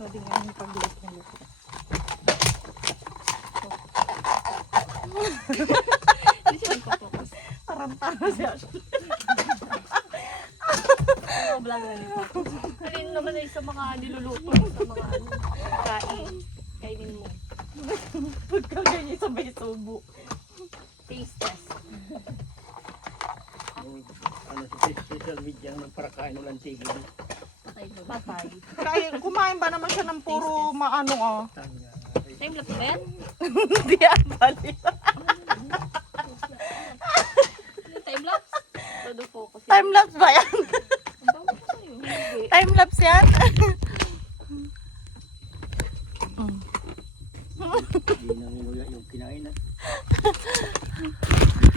Pwede nga yung pag-ulit ng luto. Hindi siya nagpo-focus. Tarantara siya. Mga vlog na nito. Alin naman ay sa mga niluluto, sa mga kain. Kainin mo. Pagka ganyan sabay subo. Taste test. Ano sa social media ng para kain ulang tigil. Patay. Kaya kumain ba naman siya ng puro maano ah? Tanga. Time lapse ba yan? Hindi yan bali. Time lapse? Todo focus. Time lapse ba yan? Ang bawa ko sa'yo. Hindi. Time lapse yan? Hindi na